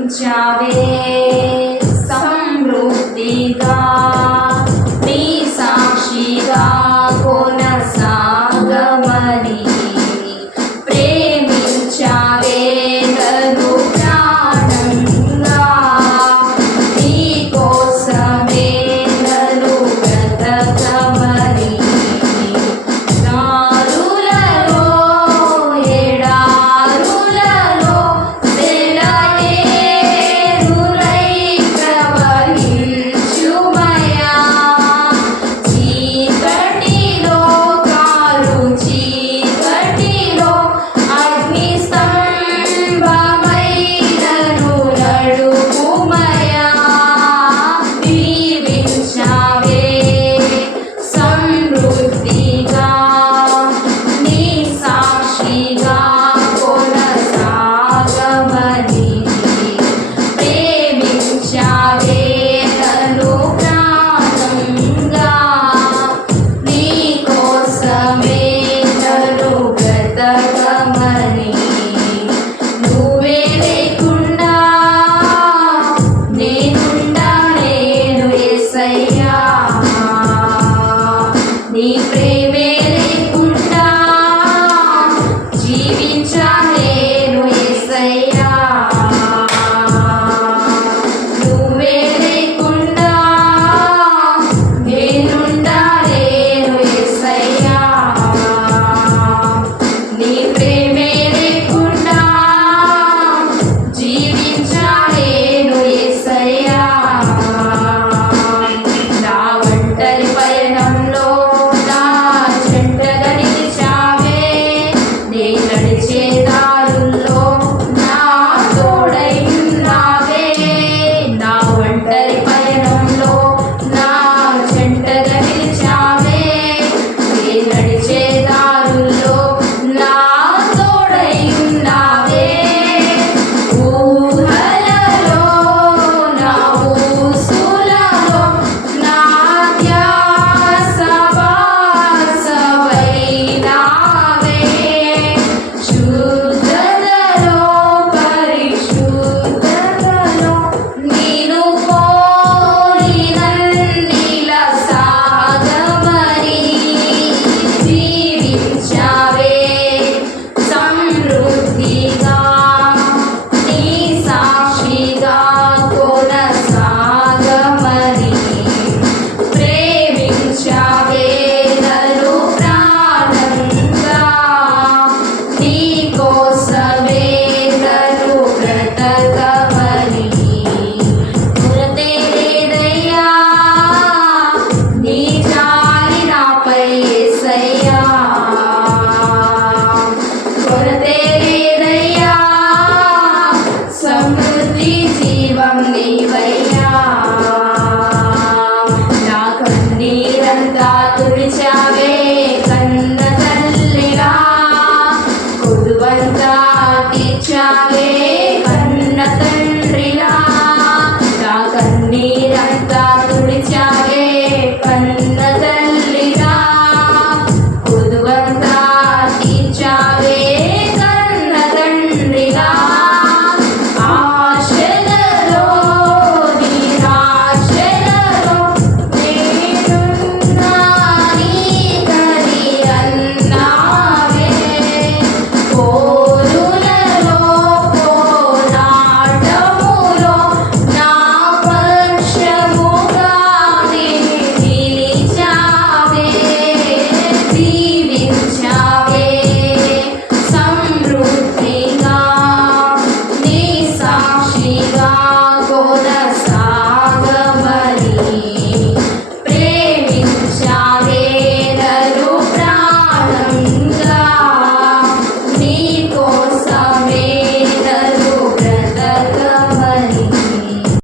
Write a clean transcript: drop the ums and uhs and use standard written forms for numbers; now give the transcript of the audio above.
దీవించావే సమృద్ధిగా నీ సాక్షిగా కొనసాగమని ప్రేమించావే నన్ను ప్రాణంగా నీ కోసమే నన్ను బ్రతకమని దారులలో ఎడారులలో సెలయేరులై ప్రవహించుమయా చీకటిలో కారు చీకటిలో అగ్ని స్తంభమై నన్ను నడుపుమయా దీవించావే సమృద్ధిగా నీ సాక్షిగా కొనసాగమని ప్రేమించావే నన్ను ప్రాణంగా నీ కోసమే నన్ను బ్రతకమని నువ్వే లేకుండా నేనుండలేను యేసయ్యా నీ ప్రేమే లేకుండా జీవించలేను యేసయ్యా నువ్వే లేకుండా నేనుండలేను యేసయ్యా నీ ప్రేమే లేకుండా జీవించలేను యేసయ్యా నా ఒంటరి పయనంలో నా జంటగా నిలిచావే నే నడిచే దారుల్లో నా తోడై ఉన్నావే నా ఒంటరి పయనంలో నా జంటగా నిలిచావే నే నడిచే దారుల్లో నా తోడై ఉన్నావే ఊహలలో నా ఊసులలో నా ధ్యాస వాసవైనావే శుద్ధతలో పరిశుద్ధతలో నేను పోలి నన్నిల సాగమని దీవించావే సమృద్ధిగా నీ సాక్షిగా కొనసాగమని ప్రేమించావే నన్ను ప్రాణంగా నీ కోసమే నన్ను బ్రతకమని కొరతే లేదయ్యా నీ జాలి నాపై యేసయ్యా కొరతే లేదయ్యా సమృద్ధి జీవం నీవయ్యా నా కన్నీరంతా తుడిచావే కన్న తల్లిలా కొదువంతా తీర్చావే కన్న తండ్రిలా నా కన్నీరంతా తుడిచావే కన్న తల్లిలా కొదువంతా తీర్చావే కన్న తండ్రిలా ఆశలలో నిరాశలలో నేనున్నా నీకని అన్నావే పోరులలో పోరాటములో నా పక్షముగా నిలిచావే దీవించావే సమృద్ధిగా నీ సాక్షిగా కొనసాగమని